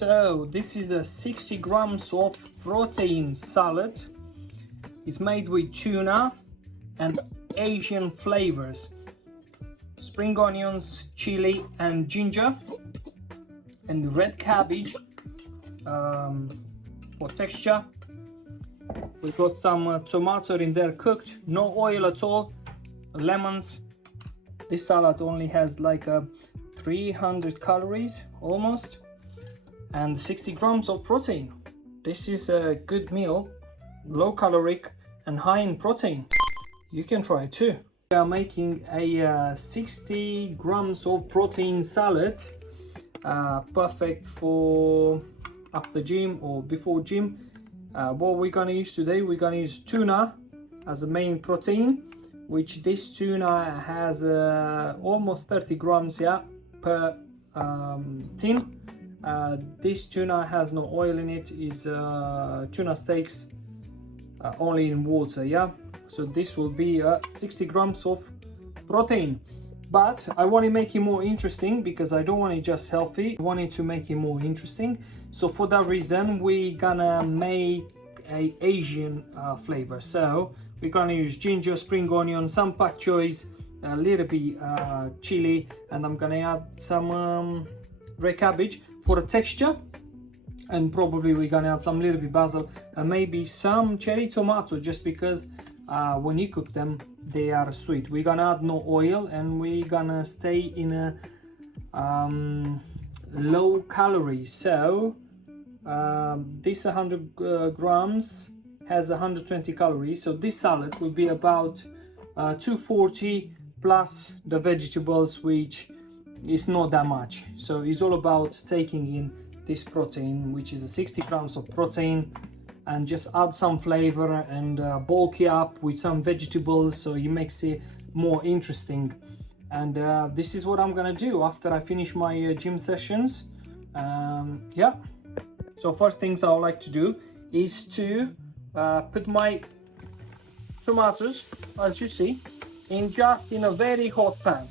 So this is a 60 grams of protein salad. It's made with tuna and Asian flavors, spring onions, chili and ginger, and red cabbage for texture. We got some tomato in there cooked, no oil at all, lemons. This salad only has like 300 calories almost, and 60 grams of protein. This is a good meal, low caloric and high in protein. You can try it too. We are making a 60 grams of protein salad, perfect for after gym or before gym. What we're gonna use today, we're gonna use tuna as a main protein, which this tuna has almost 30 grams per tin. This tuna has no oil in it, is tuna steaks only in water, so this will be 60 grams of protein. But I want to make it more interesting because I don't want it just healthy, I wanted to make it more interesting. So for that reason we're gonna make a Asian flavor. So we're gonna use ginger, spring onion, some pak choys, a little bit chili, and I'm gonna add some red cabbage for a texture, and probably we're gonna add some little bit basil and maybe some cherry tomato, just because when you cook them they are sweet. We're gonna add no oil and we're gonna stay in a low calories. So this 100 grams has 120 calories, so this salad will be about 240 plus the vegetables, which is not that much. So it's all about taking in this protein, which is a 60 grams of protein, and just add some flavor and bulk it up with some vegetables, so it makes it more interesting. And this is what I'm gonna do after I finish my gym sessions. So first things I would like to do is to put my tomatoes, as you see, in a very hot pan.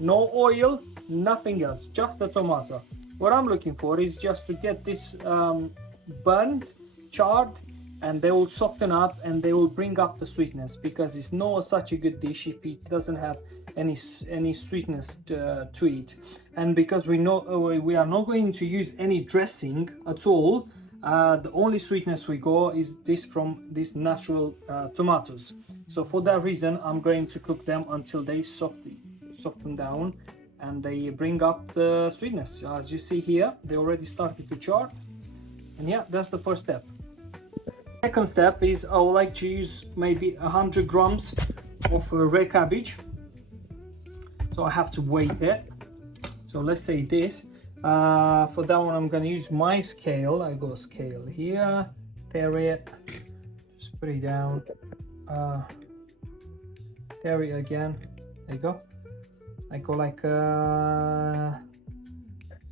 No oil, nothing else, just the tomato. What I'm looking for is just to get this burned, charred, and they will soften up and they will bring up the sweetness, because it's not such a good dish if it doesn't have any sweetness to it. And because we are not going to use any dressing at all, the only sweetness we got is this from these natural tomatoes. So for that reason I'm going to cook them until they soften down and they bring up the sweetness. As you see here, they already started to char, and that's the first step. Second step is I would like to use maybe 100 grams of red cabbage. So I have to weight it. So let's say this. For that one I'm going to use my scale. I go scale here, tear it, just put it down, tear it again, there you go. I go like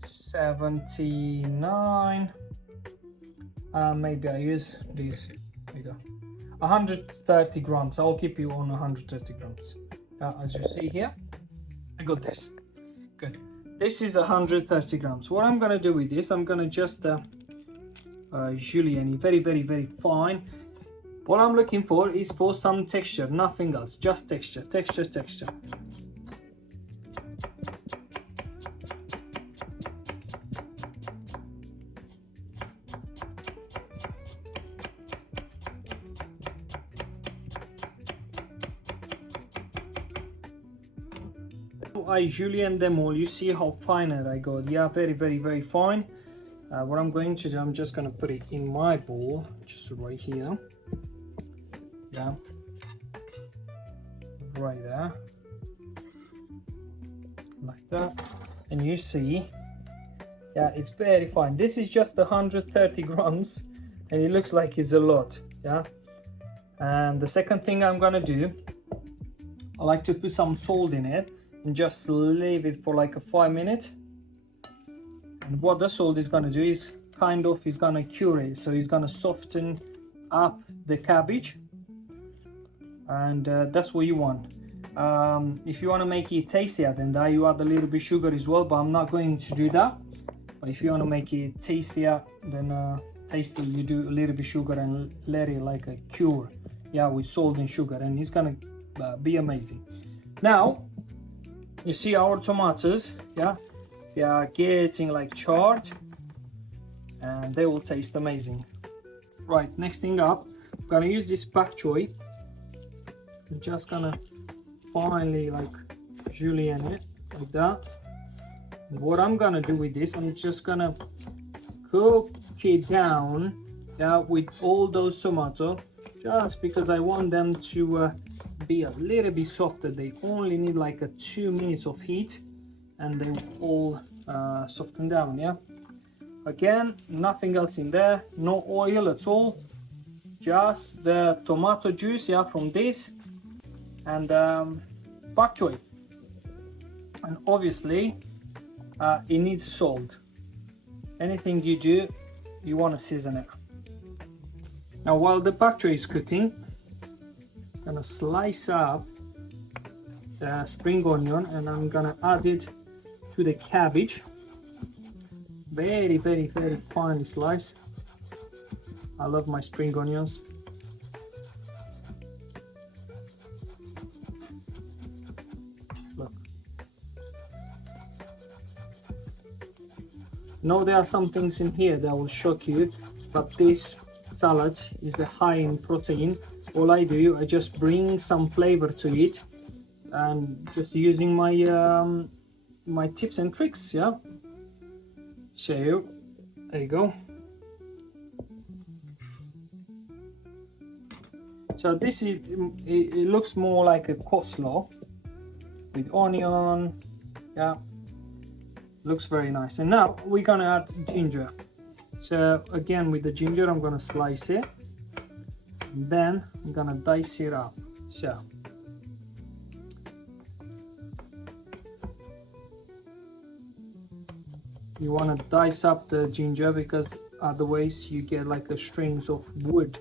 79. Maybe I use this. There you go. 130 grams. I'll keep you on 130 grams. As you see here, I got this. Good. This is 130 grams. What I'm gonna do with this, I'm gonna just julienne very, very, very fine. What I'm looking for is for some texture, nothing else, just texture, texture, texture. I julienne them all. You see how fine I got. Very, very, very fine. What I'm going to do, I'm just going to put it in my bowl, just right here. Right there, like that. And you see, it's very fine. This is just 130 grams and it looks like it's a lot. And the second thing I'm gonna do, I like to put some salt in it and just leave it for like 5 minutes. And what the salt is gonna do is is gonna cure it, so it's gonna soften up the cabbage, and that's what you want. If you want to make it tastier than that, you add a little bit sugar as well, but I'm not going to do that. But if you want to make it tastier, then tasty, you do a little bit sugar and let it like a cure, yeah, with salt and sugar, and it's gonna be amazing. Now you see our tomatoes, yeah, they are getting like charred and they will taste amazing. Right, next thing up, I'm gonna use this pak choy. I'm just gonna finely like julienne it like that. What I'm gonna do with this, I'm just gonna cook it down, yeah, with all those tomatoes, just because I want them to be a little bit softer. They only need like a 2 minutes of heat and they will all soften down, yeah. Again, nothing else in there, no oil at all, just the tomato juice, yeah, from this, and pak choy. And obviously it needs salt. Anything you do, you want to season it. Now while the pak choy is cooking, I'm gonna slice up the spring onion and I'm gonna add it to the cabbage. Very, very, very finely sliced. I love my spring onions. Look. Now there are some things in here that will shock you, but this salad is high in protein. All I do, I just bring some flavor to it, and just using my my tips and tricks, yeah. So there you go. So this is, it looks more like a coleslaw with onion, yeah, looks very nice. And now we're gonna add ginger. So again, with the ginger, I'm gonna slice it, and then I'm gonna dice it up. So you want to dice up the ginger, because otherwise you get like a strings of wood.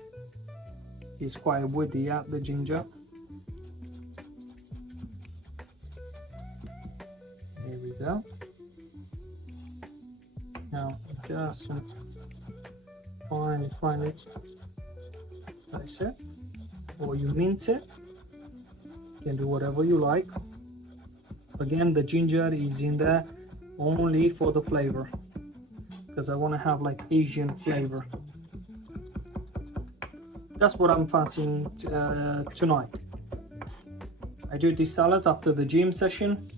It's quite woody, yeah, the ginger. There we go. Now just finely dice it, or you mince it. You can do whatever you like. Again, the ginger is in there only for the flavor, because I want to have like Asian flavor. That's what I'm fancying tonight. I do this salad after the gym session.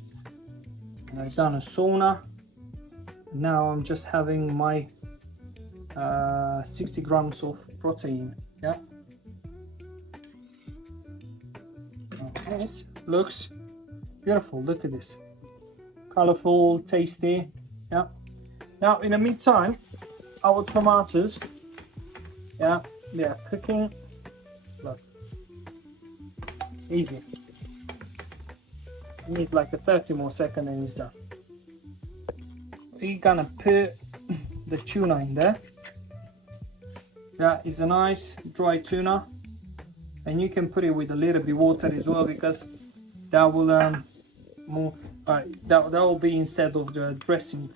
I've done a sauna. Now I'm just having my 60 grams of protein, yeah. This looks beautiful. Look at this, colorful, tasty, yeah. Now in the meantime, our tomatoes, yeah, they are cooking. Look, easy. It needs like a 30 more seconds and it's done. We're gonna put the tuna in there. Yeah, it's a nice dry tuna, and you can put it with a little bit water as well, because that will more that will be instead of the dressing.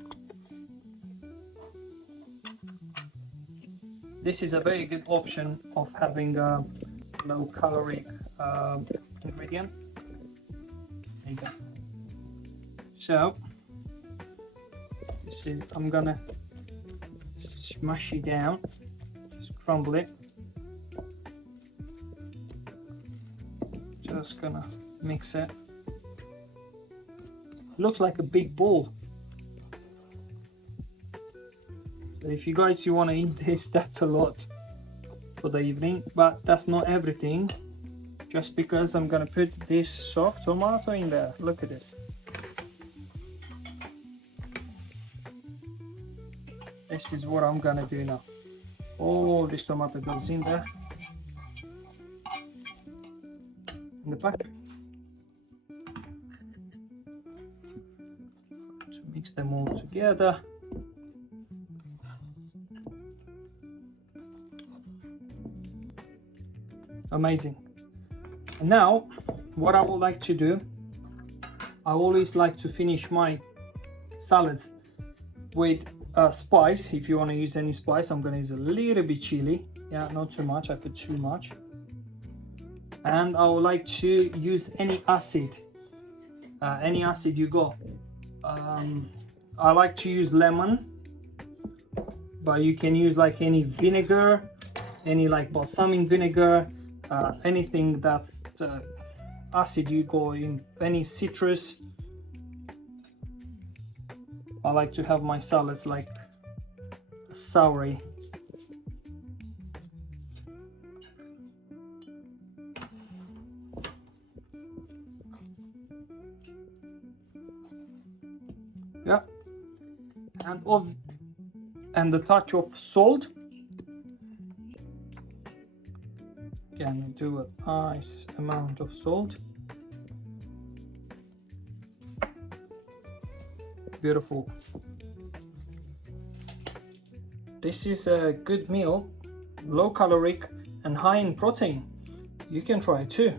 This is a very good option of having a low caloric ingredient. There you go. So you see, I'm gonna smash it down, just crumble it. Just gonna mix it. Looks like a big ball. So if you guys want to eat this, that's a lot for the evening, but that's not everything. Just because I'm gonna put this soft tomato in there. Look at this. This is what I'm gonna do now. All this tomato goes in there, in the pack. To mix them all together. Amazing. And now what I would like to do, I always like to finish my salads with spice. If you want to use any spice, I'm going to use a little bit chili. Yeah, not too much. I put too much. And I would like to use any acid you got. I like to use lemon, but you can use like any vinegar, any like balsamic vinegar, anything that acid you go in, any citrus. I like to have my salads like soury. Yeah, and the touch of salt. Can do a nice amount of salt. Beautiful. This is a good meal, low caloric and high in protein. You can try it too.